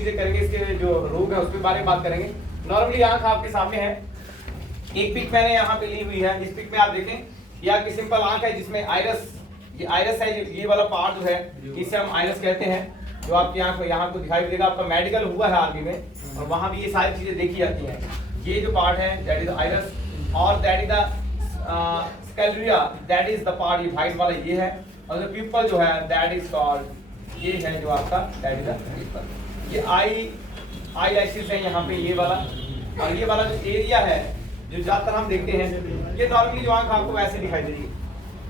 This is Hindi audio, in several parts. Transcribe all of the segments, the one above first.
चीजें करेंगे, इसके जो रोग है उसके बारे में बात करेंगे। नॉर्मली आंख आपके सामने है, एक पिक मैंने यहाँ पे ली हुई है। इस पिक में आप देखें ये आपकी सिंपल आंख है जिसमें आइरस, ये आइरस है, ये वाला पार्ट जो है इसे हम आइरस कहते हैं, जो आपकी आंख में यहाँ को दिखाई देगा। आपका मेडिकल हुआ है आर्मी में और वहाँ भी ये सारी चीजें देखी जाती हैं। ये जो पार्ट है दैट इज आइरस और that is the sclera, that is the part, ये वाइट वाला ये है। और जो पीपल जो है दैट इज कॉल्ड, ये है जो आपका दैट इज द पीपल। ये आई लैशेस है यहाँ पे ये वाला, और ये वाला जो एरिया है जो ज्यादातर हम देखते हैं, ये नॉर्मली जो आंख आपको वैसे दिखाई दे रही है।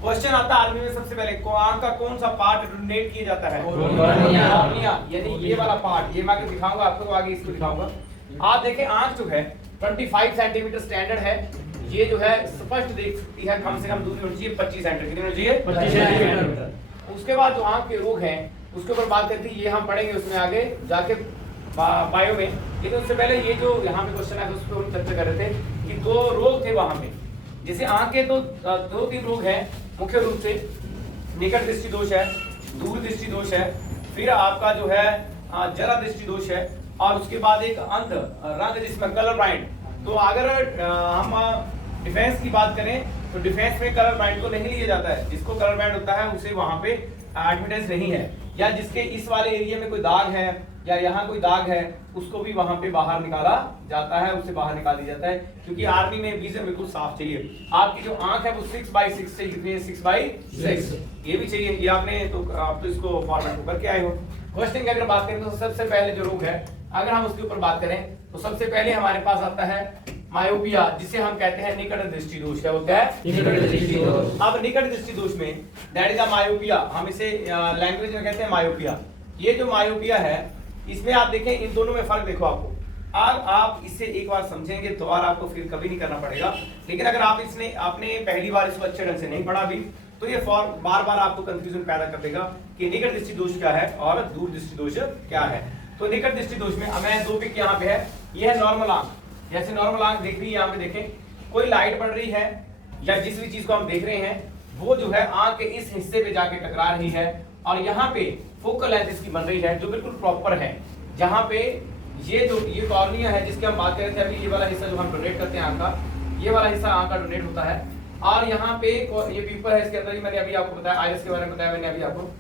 क्वेश्चन आता है आर्मी में सबसे पहले आंख का कौन सा पार्ट डोनेट किया जाता है? कॉर्निया, यानी ये वाला पार्ट। ये मैं आगे दिखाऊंगा आपको, तो आगे इसको दिखाऊंगा। आप देखें आंख जो है 25 सेंटीमीटर स्टैंडर्ड है, ये जो है स्पष्ट देख सकती है, कम से कम दूरी होनी चाहिए 25 सेंटीमीटर। कितनी होनी चाहिए? 25 सेंटीमीटर। उसके बाद जो आंख के रोग हैं उसके ऊपर बात करते हैं, ये हम पढ़ेंगे उसमें आगे जाके बायो में। लेकिन उससे पहले ये जो यहाँ पे क्वेश्चन है उस पर हम चर्चा कर रहे थे कि दो रोग थे वहां पे। जैसे आंख के तो 2-3 रोग हैं मुख्य रूप से, निकट दृष्टि दोष है, दूर दृष्टि दोष है, फिर आपका जो है जरा दृष्टि दोष है, और उसके बाद एक अंध रंग जिसमें कलर ब्लाइंड। तो अगर हम डिफेंस की बात करें तो डिफेंस में कलर ब्लाइंड को नहीं लिया जाता है। जिसको कलर ब्लाइंड होता है उसे वहां पे एडमिटेंस नहीं है, या जिसके इस वाले एरिया में कोई दाग है या यहाँ कोई दाग है उसको भी वहां पे बाहर निकाला जाता है, उससे बाहर निकाल दिया जाता है, क्योंकि आर्मी में विजन बिल्कुल साफ चाहिए। आपकी जो आंख है वो 6x6 से कितनी है? 6x6 ये भी चाहिए। ये आपने तो आप तो इसको फॉर्मेट करके आए हो। क्वेश्चन की अगर बात करें तो सबसे पहले जो रोग है अगर हम उसके ऊपर बात करें तो सबसे पहले हमारे पास आता है मायोपिया, जिसे हम कहते हैं निकट दृष्टि दोष। क्या होता है? निकट दृष्टि दोष। अब निकट दृष्टि दोष में दैट इज मायोपिया, हम इसे लैंग्वेज में कहते हैं मायोपिया। ये जो मायोपिया है इसमें आप देखें इन दोनों में फर्क देखो आपको। आप इससे एक बार समझेंगे तो और आपको फिर कभी नहीं करना पड़ेगा। लेकिन अगर आप आपने पहली बार इसको अच्छे ढंग से नहीं पढ़ा भी तो ये बार बार आपको कंफ्यूजन पैदा कर देगा कि निकट दृष्टि दोष क्या है और दूर दृष्टि दोष क्या है। तो निकट दृष्टि दोष में हमें दो पिक यहाँ पे है। ये है नॉर्मल आंख, जैसे नॉर्मल आंख देख रही है, यहाँ पे देखें कोई लाइट पड़ रही है या जिस भी चीज को हम देख रहे हैं वो जो है आंख के इस हिस्से पे जाके टकरा रही है, और यहाँ पे फोकल लेंथ इसकी बन रही है जो बिल्कुल प्रॉपर है। जहाँ पे ये कॉर्निया है जिसकी हम बात कर रहे थे अभी, ये वाला हिस्सा जो हम डोनेट करते हैं आंख का, ये वाला हिस्सा आंख का डोनेट होता है। और यहाँ पे ये पीपल है, इसके अंदर ही मैंने अभी आपको बताया, आइरिस के बारे में बताया मैंने अभी आपको।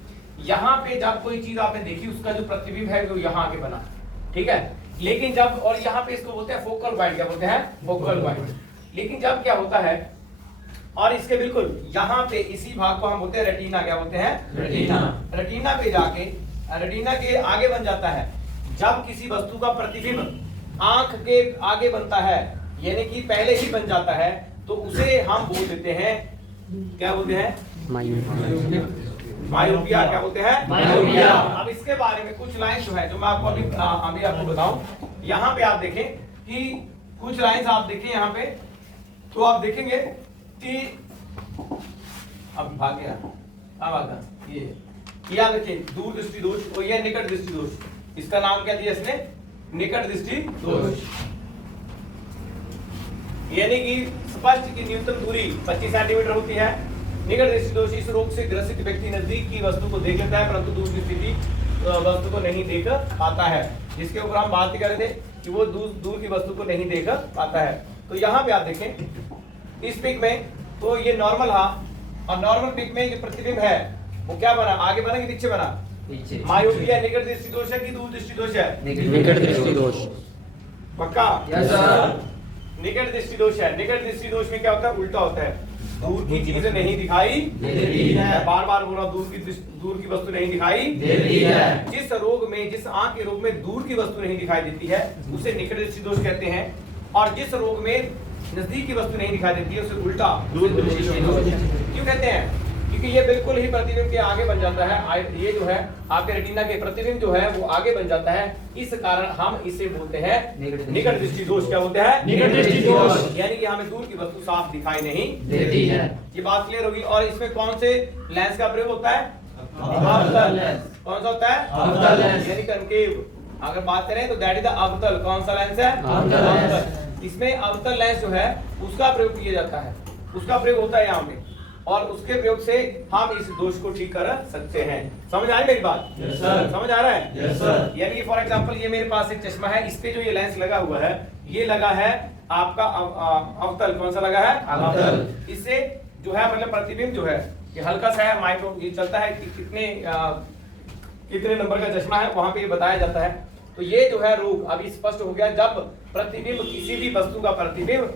यहाँ पे जब कोई चीज आपने देखी उसका जो प्रतिबिंब है वो यहाँ आके बना, ठीक है। लेकिन जब, और यहाँ पे इसको बोलते हैं फोकल पॉइंट, क्या बोलते हैं? Focal point. लेकिन जब क्या होता है, और इसके बिल्कुल यहाँ पे इसी भाग को हम बोलते हैं रेटिना। क्या बोलते हैं? रेटिना। रेटिना पे जाके रेटिना के आगे बन जाता है। जब किसी वस्तु का प्रतिबिंब आंख के आगे बनता है, यानी कि पहले ही बन जाता है, तो उसे हम बोल देते हैं, क्या बोलते हैं? मायोपिया। क्या बोलते हैं? मायोपिया। अब इसके बारे में कुछ लाइन जो है जो मैं आपको अभी आपको बताऊं। यहाँ पे आप देखें कि कुछ लाइंस आप देखें यहाँ पे, तो आप देखेंगे कि अब भाग गया, अब आ गया ये याद रखिए दूर दृष्टि दोष और ये निकट दृष्टि दोष। इसका नाम क्या दिया इसने? निकट दृष्टि दोष। यानी कि स्पष्ट की न्यूनतम दूरी 25 सेंटीमीटर होती है। निकट दृष्टि दोष इस रोग से ग्रसित व्यक्ति नजदीक की वस्तु को देख लेता है परंतु दूर की स्थिति वस्तु को नहीं देख पाता है, जिसके ऊपर हम बात कर रहे थे कि वो दूर की वस्तु को नहीं देख पाता है। तो यहाँ पे आप देखें इस पिक में, तो ये नॉर्मल हा, और नॉर्मल पिक में जो प्रतिबिंब है वो क्या बना? आगे बना कि पीछे बना? पीछे। मायोपिया निकट दृष्टि दोष है कि दूर दृष्टि दोष है? निकट दृष्टि दोष। पक्का? Yes sir. निकट दृष्टि दोष है। निकट दृष्टि दोष में क्या होता है? उल्टा होता है, दूर की चीजें नहीं दिखाई देती है। बार बार बोला, दूर की वस्तु नहीं दिखाई देती है। जिस रोग में, जिस आंख के रोग में दूर की वस्तु नहीं दिखाई देती है उसे निकट दृष्टि दोष कहते हैं, और जिस रोग में नजदीक की वस्तु नहीं दिखाई देती है उसे उल्टा दूर दृष्टि दोष। क्यों कहते हैं? क्योंकि ये बिल्कुल ही प्रतिबिंब के आगे बन जाता है। ये जो है आपके रेटिना के प्रतिबिंब जो है वो आगे बन जाता है, इस कारण हम इसे बोलते हैं निकट दृष्टि दोष। क्या बोलते हैं? निकट दृष्टि दोष। यानी कि हमें दूर की वस्तु साफ दिखाई नहीं देती है। ये बात क्लियर होगी। और इसमें कौन से लेंस का प्रयोग होता है? अवतल लेंस। कौन सा होता है? अवतल लेंस, यानी कनकेव। अगर बात करें तो दैट इज द अवतल। कौन सा लेंस है? अवतल। इसमें अवतल लेंस जो है उसका प्रयोग किया जाता है, उसका प्रयोग होता है यहाँ पे। और उसके प्रयोग से हम इस दोष को ठीक कर सकते हैं। समझ आ रही मेरी बात? Yes sir. समझ आ रहा है? Yes sir. यानी कि फॉर एग्जांपल ये मेरे पास एक चश्मा है, इस पे जो ये लेंस लगा हुआ है, ये लगा है आपका अवतल। कौन सा लगा है? अवतल। इससे जो है मतलब प्रतिबिंब जो है ये हल्का सा है, माइक्रो, ये चलता है कि कितने नंबर का चश्मा है, वहां पे ये बताया जाता है। तो ये जो है रूप अभी स्पष्ट हो गया। जब प्रतिबिंब किसी भी वस्तु का प्रतिबिंब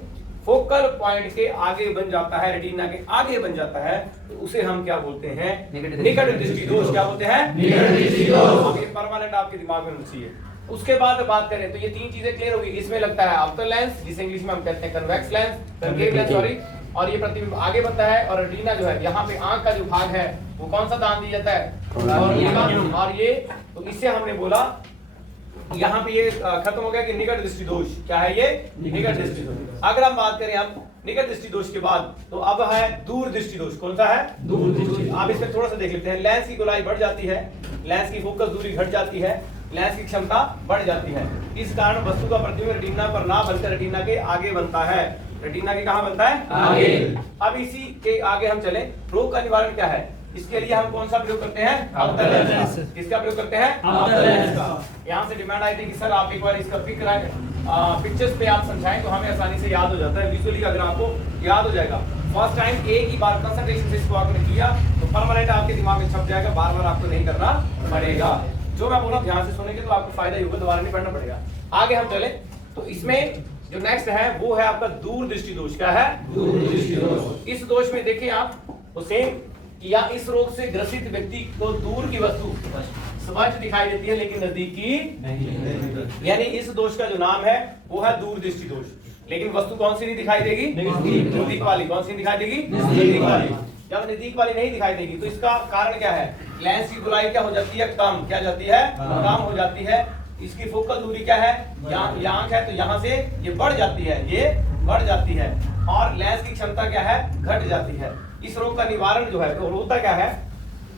फोकल पॉइंट के आगे बन जाता है, रेटिना के आगे बन जाता है, तो उसे हम क्या बोलते हैं? निकट दृष्टि दोष। क्या बोलते हैं? निकट दृष्टि दोष। ये परमानेंट आपके दिमाग में होना चाहिए। उसके बाद बात करें तो ये तीन चीजें क्लियर होगी। इसमें लगता है अवतल लेंस, जिसे इंग्लिश में हम कहते हैं convex lens, concave lens, sorry, और ये प्रतिबिंब आगे बनता है। और रेटिना जो है, यहाँ पे आंख का जो भाग है वो कौन सा दान दिया जाता है? और ये तो इससे हमने बोला यहाँ पे ये खत्म हो गया कि निकट दृष्टि दोष। क्या है ये? निकट दृष्टि दोष। अगर हम बात करें अब निकट दृष्टि दोष के बाद, तो अब है दूर दृष्टि दोष। कौन सा है? दूर दृष्टि। आप इसमें थोड़ा सा देख लेते हैं। लेंस की गोलाई बढ़ जाती है, लेंस की फोकस दूरी घट जाती है, लेंस की क्षमता बढ़ जाती है। इस कारण वस्तु का प्रतिबिंब रेटिना पर ना बनकर रेटिना के आगे बनता है। रेटिना के कहाँ बनता है? आगे। अब इसी के आगे हम चले, रोग का निवारण क्या है? इसके लिए हम कौन सा प्रयोग करते हैं? अवतल लेंस। किसका प्रयोग करते हैं? अवतल लेंस का। यहाँ से डिमांड आई थी कि सर आप एक बार इसका पिक्चर्स पे आप समझाएं तो हमें आसानी से याद हो जाता है। विजुअली अगर आपको याद हो जाएगा, फर्स्ट टाइम एक ही बार कंसंट्रेशन से इसको आपने किया तो परमानेंट आपके दिमाग में छप जाएगा, बार बार आपको नहीं करना पड़ेगा। जो मैं बोल रहा हूँ ध्यान से सुनेंगे तो आपको फायदा ही होगा, दोबारा नहीं पढ़ना पड़ेगा। आगे हम चले तो इसमें जो नेक्स्ट है वो है आपका दूर दृष्टि दोष। क्या है? दूर दृष्टि दोष। इस दोष में देखिए आप वो सेम या इस रोग से ग्रसित व्यक्ति को दूर की वस्तु स्पष्ट दिखाई देती है लेकिन नजदीक की नहीं। यानी इस दोष का जो नाम है वो है दूर दृष्टि दोष। लेकिन वस्तु कौन सी नहीं दिखाई देगी? नजदीक वाली। कौन सी दिखाई देगी? नजदीक वाली। जब नजदीक वाली नहीं दिखाई देगी तो इसका कारण क्या है? लेंस की गोलाई क्या हो जाती है? कम। क्या जाती है? कम हो जाती है। इसकी फोकल दूरी क्या है? यहाँ आंख है तो यहाँ से ये बढ़ जाती है, ये बढ़ जाती है, और लेंस की क्षमता क्या है? घट जाती है। इस रोग का निवारण जो है तो होता क्या है?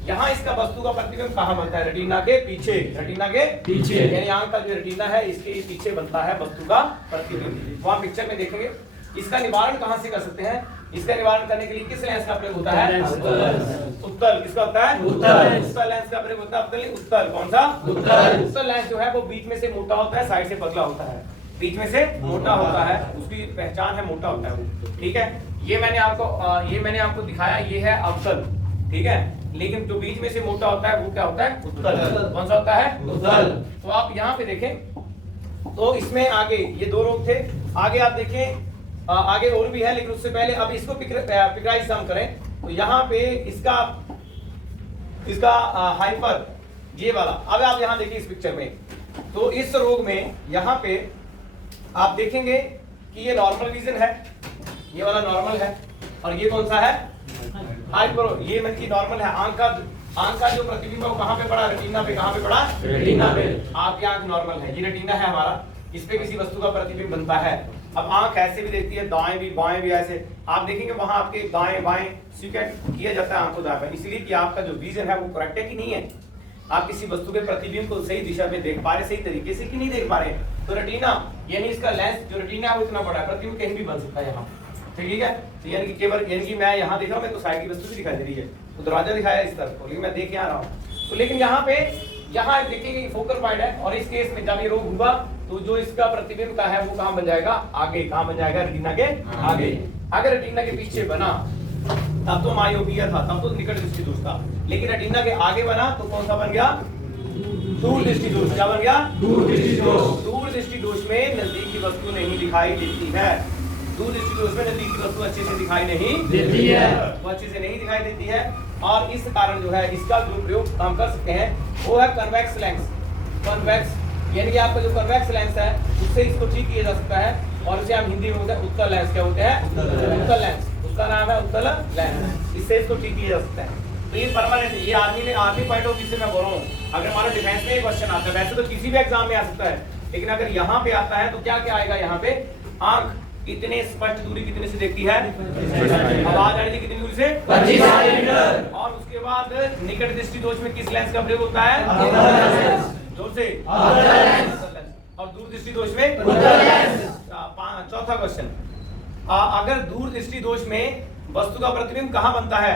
यहाँ इसका वस्तु का प्रतिबिंब कहाँ बनता है? रेटिना के पीछे। रेटिना के पीछे यानी आंख का जो रेटिना है इसके पीछे बनता है वस्तु का प्रतिबिंब। वहाँ पिक्चर में देखेंगे। इसका निवारण कहाँ से कर सकते हैं? इसका निवारण करने के लिए किस लेंस का प्रयोग होता है? उत्तल। किसका होता है? उत्तल। उत्तल लेंस का प्रयोग होता है। उत्तल। उत्तल कौन सा? उत्तल। उत्तल लेंस जो है वो बीच में से मोटा होता है, साइड से पतला होता है। बीच में से मोटा होता है, उसकी पहचान है मोटा होता है वो। ठीक है, ये मैंने आपको दिखाया, ये है अवतल। ठीक है, लेकिन जो बीच में से मोटा होता है वो क्या होता है? उत्तल। कौन सा होता है? उत्तल। तो आप यहाँ पे देखें तो इसमें आगे ये दो रोग थे। आगे आप देखें, आगे और भी है, लेकिन उससे पहले अब इसको पिक्चराइज हम करें तो यहाँ पे इसका हाइपर ये वाला। अब आप यहाँ देखिए इस पिक्चर में, तो इस रोग में यहाँ पे आप देखेंगे कि ये नॉर्मल विजन है, ये वाला नॉर्मल है, और ये कौन सा है? हाइपर। ये मन की नॉर्मल है। आंख का जो प्रतिबिंब है वो कहाँ पे पड़ा? रेटिना पे। कहाँ पे पड़ा? रेटिना पे। आपकी आंख नॉर्मल है, ये रेटिना है हमारा, इस पे किसी वस्तु का प्रतिबिंब बनता है। अब आंख ऐसे भी देखती है, दाएं भी बाएं भी। ऐसे आप देखेंगे वहां आपके दाएं बाएं स्वीकार किया जाता है आंखों दाएं, इसलिए कि आपका जो विजन है वो करेक्ट है कि नहीं है, आप किसी वस्तु के प्रतिबिंब को सही दिशा में देख पा रहे, सही तरीके से कि नहीं देख पा रहे। तो रेटिना यानी इसका लेंस जो रेटिना है वो इतना बड़ा है, प्रतिबिंब कहीं भी बन सकता है यहाँ। ठीक है, तो यानी कि केवल यानी कि मैं यहाँ देख रहा हूँ, मेरे को साइड की वस्तु भी दिखाई दे रही है, तो दरवाजा दिखाया इस तरफ को, लेकिन मैं देख आ रहा हूँ। तो लेकिन यहाँ पे यहाँ देखेंगे फोकल पॉइंट है, और इस केस में जब ये रोग हुआ तो जो इसका प्रतिबिंब का है वो कहाँ बन जाएगा? आगे। कहाँ बन जाएगा? रेटिना के आगे। अगर रेटिना के पीछे बना तब तो मायोपिया था, तब तो निकट दृष्टि दोष था, लेकिन रेटिना के आगे बना तो कौन सा बन गया? दूर दृष्टि दोष। क्या बन गया? दूर दृष्टि दोष। दूर दृष्टि दोष में नजदीक की वस्तु नहीं दिखाई देती है। दूर दृष्टि दोष में नजदीक की वस्तु अच्छे से दिखाई नहीं देती है, वो अच्छे से नहीं दिखाई देती है, और इस कारण जो है इसका जो प्रयोग हम कर सकते हैं वो है कन्वेक्स लेंस। कन्वेक्स यानी कि आपका जो कन्वेक्स लेंस है उससे इसको ठीक किया जा सकता है, और उसे हम हिंदी में बोलते हैं उत्तल लेंस। क्या होते हैं? उत्तल लेंस। उसका नाम है उत्तल लेंस। इससे इसको ठीक किया जा सकता है। तो ये परमानेंट, ये आर्मी पॉइंट ऑफ व्यू से मैं बोल रहा हूँ। अगर हमारे डिफेंस में क्वेश्चन आता है, वैसे तो किसी भी एग्जाम में आ सकता है, लेकिन अगर यहाँ पे आता है तो क्या क्या आएगा? यहाँ पे आंख कितने स्पष्ट दूरी कितने से देखती है? आवाज आ रही थी कितनी दूरी से? 25 सेंटीमीटर। और उसके बाद निकट दृष्टि दोष में किस लेंस का प्रयोग होता है? जोर से। और दूर दृष्टि दोष में? चौथा क्वेश्चन, अगर दूर दृष्टि दोष में वस्तु का प्रतिबिंब कहाँ बनता है?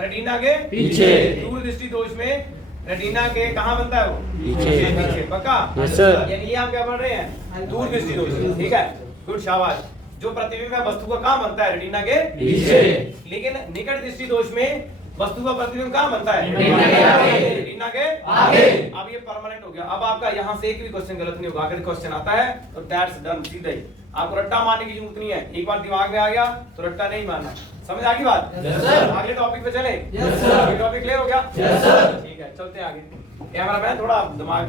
रेटिना के पीछे। दूरदृष्टि दोष में रेटिना के कहाँ बनता है वो? पीछे। पीछे। पक्का? Yes, sir. यानी ये हम क्या पढ़ रहे हैं? दूरदृष्टि दोष। ठीक है, गुड, शाबाश। जो प्रतिबिंब है वस्तु का कहाँ बनता है? रेटिना के पीछे। लेकिन निकट दृष्टि दोष में वस्तु का प्रतिबिंब कहाँ बनता है? रेटिना के आगे। अब ये परमानेंट हो गया। अब आपका यहाँ से एक भी क्वेश्चन गलत नहीं होगा। अगर क्वेश्चन आता है तो दैट्स डन, सीधा ही। आपको रट्टा मारने की जरूरत नहीं है। एक बार दिमाग में आ गया तो रट्टा नहीं मारना। समझ आ गई बात? Yes, sir. अगले टॉपिक पे चले? Yes, sir. टॉपिक क्लियर हो गया? Yes, sir. ठीक है, चलते हैं आगे। कैमरा मैन थोड़ा दिमाग